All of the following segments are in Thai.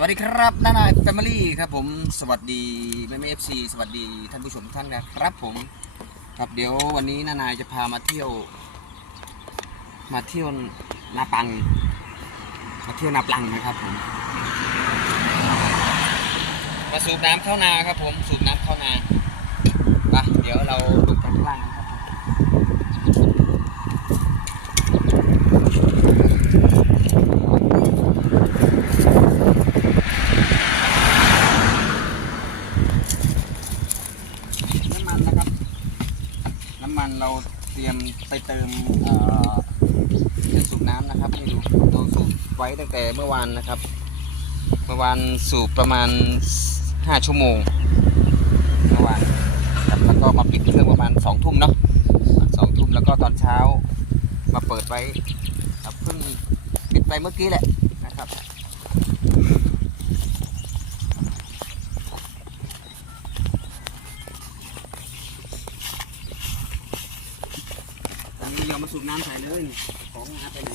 สวัสดีครับนานาแฟมิลี่ครับผมสวัสดีแม่แม่เอฟซีสวัสดีท่านผู้ชมทุกท่านนะครับผมครับเดี๋ยววันนี้นานาจะพามาเที่ยว มาเที่ยวนาปัง มาเที่ยวนาปังนะครับผมมาสูบน้ำเข้านาครับผมสูบน้ำเข้านาไปเดี๋ยวเราลงไปข้างล่างกันครับผม น้ำมันนะครับ น้ำมันเราเตรียมไป เติมเครื่องสูบน้ำนะครับนี่ดูเราสูบไว้ตั้งแต่เมื่อวานนะครับ เมื่อวานสูบประมาณ 5 ชั่วโมงเมื่อวานครับแล้วก็มาปิดเครื่องประมาณ2ทุ่มเนาะสองทุ่มแล้วก็ตอนเช้ามาเปิดไว้ครับเพิ่งปิดไปเมื่อกี้แหละนะครับ ตอนนี้เรามา สูบน้ำใส่เลยของหาไปไหน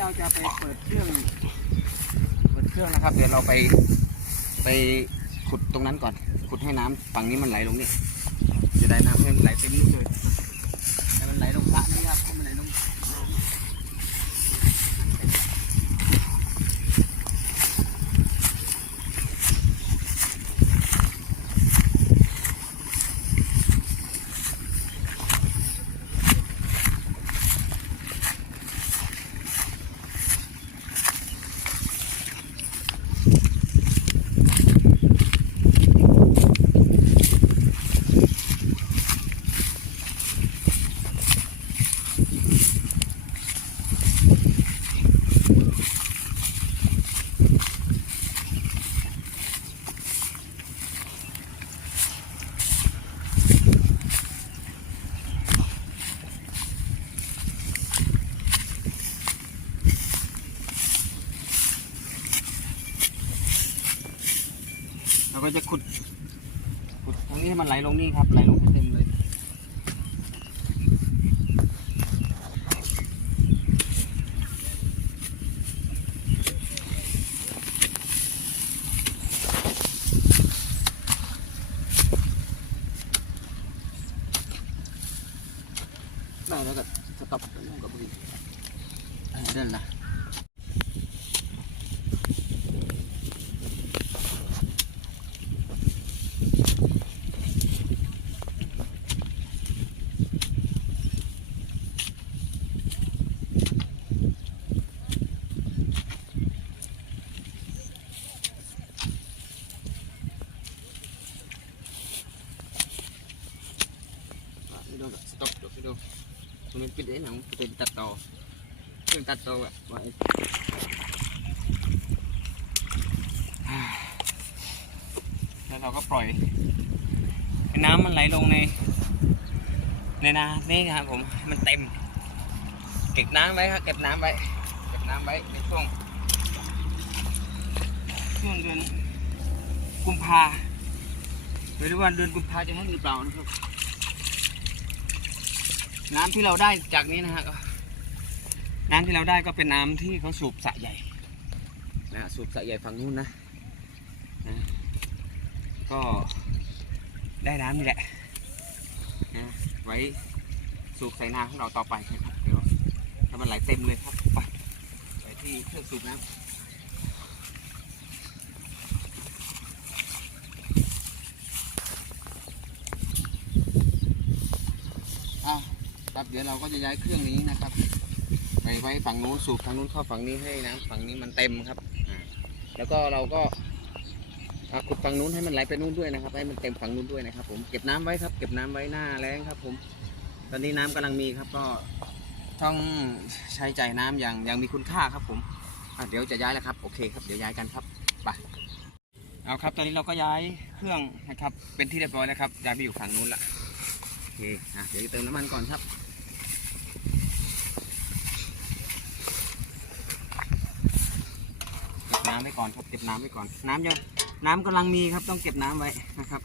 เราจะไปเปิดเครื่องเปิดเครื่องนะครับ เดี๋ยวเราไปไปขุดตรงนั้นก่อน ขุดให้น้ำฝั่งนี้มันไหลลงนี่จะได้น้ำให้มันไหลเต็มนี่เลยให้มันไหลลงสระนี่ครับให้มันไหลลง เราก็ จะขุดขุดตรงนี้ให้มันไหลลงนี่ครับไหลลงให้เต็มเลย ได้แล้วก็สต็อปตรงนู้นกับบุรีเดินละ ไม่โดนสต็อปเดี๋ยวไม่โดน ตรงนี้ปิดได้หนังเป็นตัดต่อเครื่องตัดต่อแบบไว้แล้วเราก็ปล่อยน้ำมันไหลลงใน ในนานี่ครับผมมันเต็ม เก็บน้ำไว้ครับเก็บน้ำไว้เก็บน้ำไว้ในช่วงช่วงเดือนกุมภาไม่รู้ว่าเดือนกุมภาจะให้หรือเปล่านะครับ น้ำที่เราได้จากนี้นะฮะก็น้ำที่เราได้ก็เป็นน้ำที่เขาสูบสะใหญ่นะสูบสะใหญ่ฝั่งนู้นนะนะก็ได้น้ำนี่แหละนะไว้สูบใส่นาของเราต่อไปนะครับเดี๋ยวให้มันไหลเต็มเลยครับไปไปที่เครื่องสูบน้ำอะครับ เดี๋ยวเราก็จะย้ายเครื่องนี้นะครับไปไว้ฝั่งนู้นสูบทางนู้นเข้าฝั่งนี้ให้น้ำฝั่งนี้มันเต็มครับ แล้วก็เราก็ขุดฝั่งนู้นให้มันไหลไปนู้นด้วยนะครับ ให้มันเต็มฝั่งนู้นด้วยนะครับ ผมเก็บน้ำไว้ครับ เก็บน้ำไว้หน้าแล้งครับ ผม ตอนนี้น้ำกำลังมีครับ ก็ต้องใช้จ่ายน้ำอย่างอย่างมีคุณค่าครับ ผมเดี๋ยวจะย้ายแล้วครับโอเคครับเดี๋ยวย้ายกันครับไปเอาครับ ตอนนี้เราก็ย้ายเครื่องนะครับ เป็นที่เรียบร้อยแล้วครับย้ายไปอยู่ฝั่งนู้นละโอเคอะเดี๋ยวเติมน้ำมันก่อนครับ เก็บน้ำ ไว้ก่อนครับเก็บน้ำไว้ก่อน น้ำยังน้ำกำลังมีครับต้องเก็บน้ำไว้นะครับ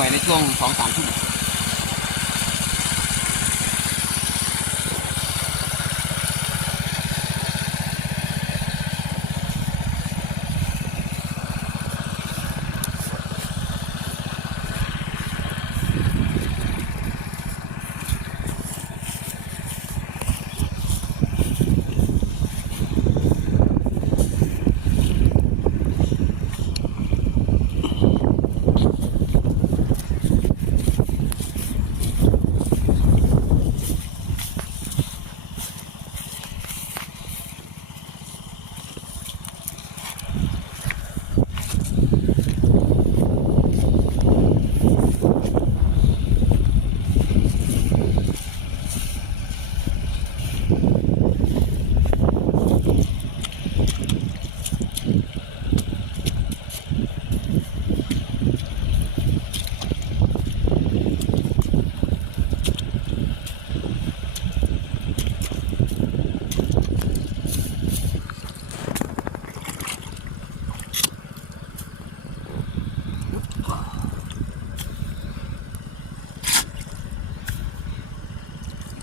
ใหม่ในช่วงสองสามทุ่ม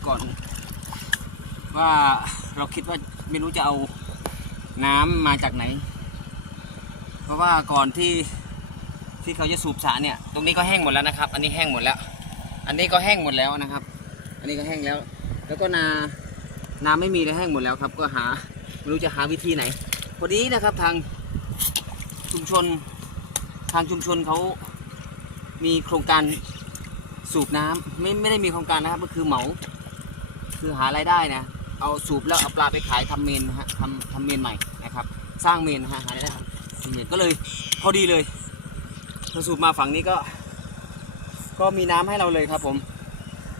ก่อน ว่าเราคิดว่าไม่รู้จะเอาน้ำมาจากไหน เพราะว่าก่อนที่ที่เขาจะสูบสระเนี่ย ตรงนี้ก็แห้งหมดแล้วนะครับ อันนี้แห้งหมดแล้ว อันนี้ก็แห้งหมดแล้วนะครับ อันนี้ก็แห้งแล้ว แล้วก็นานาไม่มีเลยแห้งหมดแล้วครับ ก็หาไม่รู้จะหาวิธีไหนพอดีนะครับทางชุมชนทางชุมชนเขามีโครงการสูบน้ำไม่ไม่ได้มีโครงการนะครับ ก็คือเหมา คือหารายได้นะ เอาสูบแล้วเอาปลาไปขายทำเมนฮะทำทำเมนใหม่นะครับ สร้างเมนฮะหาได้ทำทำเมนก็เลยพอดีเลยพอสูบมาฝั่งนี้ก็ ก็มีน้ำให้เราเลยครับผม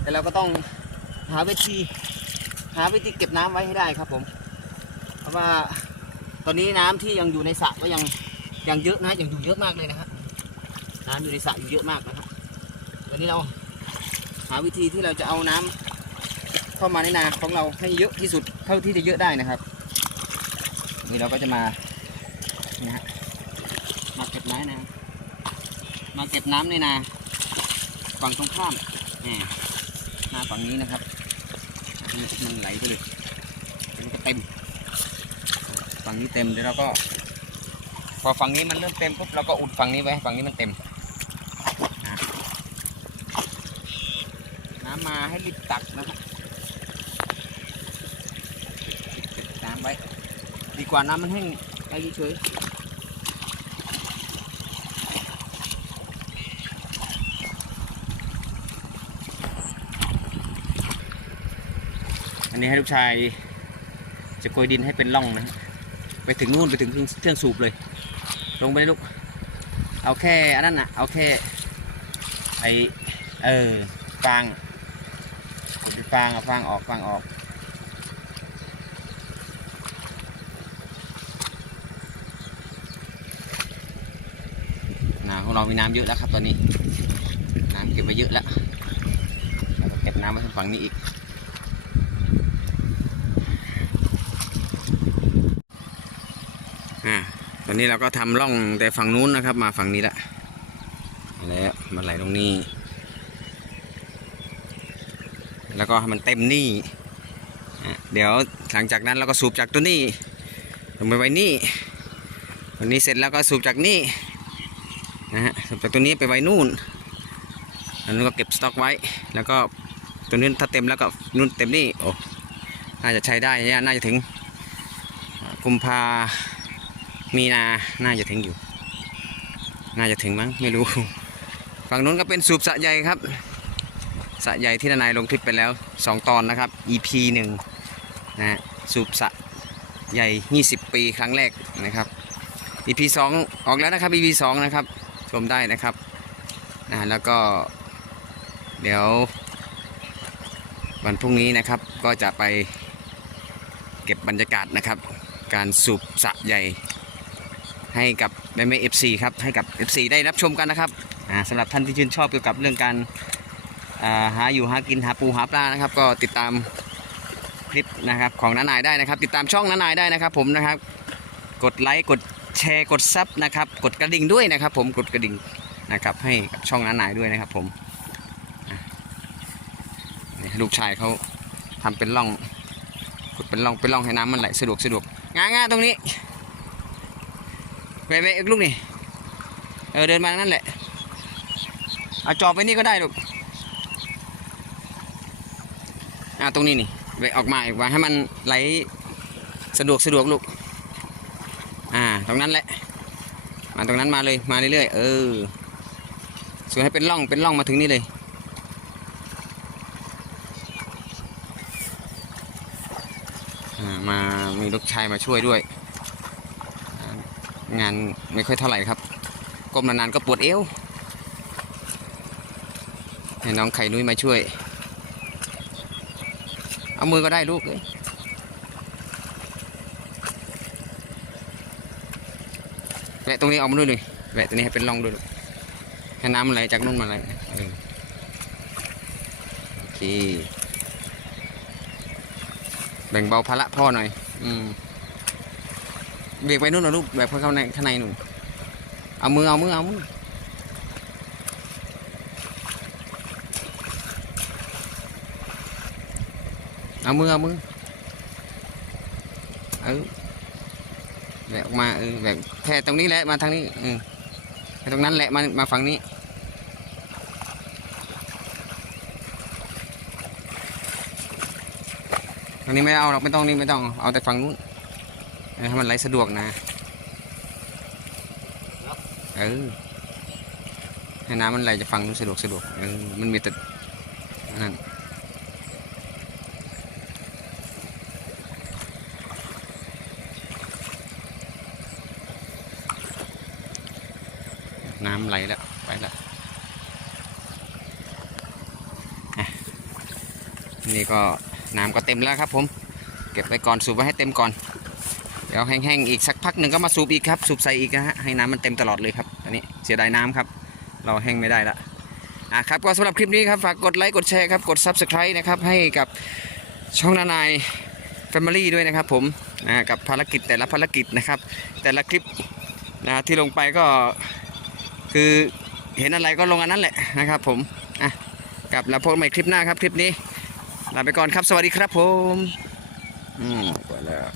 แต่เราก็ต้องหาวิธี หาวิธีเก็บน้ำไว้ให้ได้ครับผม เพราะว่าตอนนี้น้ำที่ยังอยู่ในสระก็ยังยังเยอะนะยังอยู่เยอะมากเลยนะครับน้ำอยู่ในสระอยู่เยอะมากนะครับตอนนี้เราหาวิธีที่เราจะเอาน้ำ เข้ามาในนาของเราให้เยอะที่สุดเท่าที่จะเยอะได้นะครับ นี่เราก็จะมานะฮะมาเก็บน้ำนะมาเก็บน้ำในนาฝั่งตรงข้ามแหมหน้าฝั่งนี้นะครับมันมันไหลไปเลยมันก็เต็มฝั่งนี้เต็มเดี๋ยวเราก็ พอฝั่งนี้มันเริ่มเต็มปุ๊บเราก็อุดฝั่งนี้ไว้ฝั่งนี้มันเต็มน้ำมาให้รีบตักนะครับเก็บน้ำ ไว้ ดีกว่าน้ำมันแห้งไปเฉยอันนี้ให้ลูกชายจะโกยดินให้เป็นร่องนะไปถึงนู่นไปถึงเครื่องสูบเลย ลงไปเลยลูก เอาแค่อันนั้นนะเอาแค่ไอเออฟางไปฟางเอาฟางออกฟางออก นาของ เรามีน้ำเยอะแล้วครับ ตอนนี้ น้ำเก็บไว้เยอะแล้วแล้วก็เก็บน้ำไว้ทางฝั่งนี้อีก อ่า ตอนนี้เราก็ทำร่องแต่ฝั่งนู้นนะครับ มาฝั่งนี้ละแล้วมันไหลตรงนี้ แล้วก็ให้มันเต็มนี่ เดี๋ยวหลังจากนั้นเราก็สูบจากตัวนี้ลงไปไว้นี่ตัวนี้เสร็จแล้วก็สูบจากนี่ นะฮะสูบจากตัวนี้ไปไว้นู่นอันนู้นก็เก็บสต็อกไว้ แล้วก็ตัวนี้ถ้าเต็มแล้วก็นู่นเต็มนี่โอ้น่าจะใช้ได้เนี่ยน่าจะถึงกุมภามีนาน่าจะถึงอยู่ น่าจะถึงมั้งไม่รู้ฝั่งนู้นก็เป็นสูบสะใหญ่ครับสะใหญ่ที่นายลงคลิปไปแล้ว 2 ตอนนะครับ EP 1นะฮะสูบสะใหญ่ 20 ปีครั้งแรกนะครับ EP 2 ออกแล้วนะครับ EP 2 นะครับ ชมได้นะครับนะแล้วก็เดี๋ยว วันพรุ่งนี้นะครับก็จะไปเก็บบรรยากาศนะครับ การสูบสะใหญ่ให้กับแม่แม่เอฟซีครับให้กับ FC ได้รับชมกันนะครับอ่าสำหรับท่านที่ชื่นชอบเกี่ยวกับเรื่องการาหาอยู่หากินหาปูหาปลานะครับ ก็ติดตามคลิปนะครับของน้านายได้นะครับ ติดตามช่องน้านายได้นะครับ ผมนะครับ กดไลค์กด แชร์กดซับนะครับกดกระดิ่งด้วยนะครับ ผมกดกระดิ่งนะครับ ให้กับช่องน้านายด้วยนะครับ ผมลูกชายเขาทำเป็นร่องกดเป็นร่องเป็นร่องให้น้ำมันไหลสะดวกสะดวกง่ายๆตรงนี้ไปไปลูกนี่เออเดินมานั่นแหละเอาจอบไปนี่ก็ได้ลูกอ่าตรงนี้นี่ไปออกมาอีกว่าให้มันไหลสะดวกสะดวกลูก ตรงนั้นแหละ มาตรงนั้นมาเลยมาเรื่อยๆเออสวยให้เป็นร่องเป็นร่องมาถึงนี่เลยมามีลูกชายมาช่วยด้วย งานไม่ค่อยเท่าไหร่ครับก้มนานๆก็ปวดเอวให้น้องไข่นุ้ยมาช่วย เอามือก็ได้ลูกเลย แวะตรงนี้ออกมาด้วยเลยแวะตรงนี้ให้เป็นร่องด้วยลูให้น้ำมันไหลจากนู่นมาไหลโอเคแบ่งเบาภาระพ่อหน่อย อืมเบรกไปนู่นนะลูกแบบเข้าในข้างในหนู่นเอามือเอามือเอามือเอามือเอามือเออ แบกออกมาเออแบกแค่ตรงนี้แหละมาทางนี้เออแค่ตรงนั้นแหละมามาฝั่งนี้ตรงนี้ไม่เอาหรอกไม่ต้องนี่ไม่ต้องเอาแต่ฝั่งนู้นให้มันไหลสะดวกนะเออให้น้ำมันไหลจะฝั่งนู้นสะดวกสะดวกเออมันมีแต่นั่นำไหลแล้วไปแล้วอะ นี่ก็น้ำก็เต็มแล้วครับผม เก็บไว้ก่อนสูบไว้ให้เต็มก่อน เดี๋ยวแห้งๆอีกสักพักหนึ่งก็มาสูบอีกครับ สูบใส่อีกนะฮะ ให้น้ำมันเต็มตลอดเลยครับ อันนี้เสียดายน้ำครับ เราแห้งไม่ได้ละอะครับก็สำหรับคลิปนี้ครับ ฝากกดไลค์ กดแชร์ครับ กด Subscribe นะครับให้กับช่องนานาย Family ด้วยนะครับผมอ่ากับภารกิจแต่ละภารกิจนะครับ แต่ละคลิปนะที่ลงไปก็คือเห็นอะไรก็ลงอันนั้นแหละนะครับผมอะกับแล้วพบใหม่คลิปหน้าครับคลิปนี้ ลาไปก่อนครับ สวัสดีครับผม อืมไปแล้ว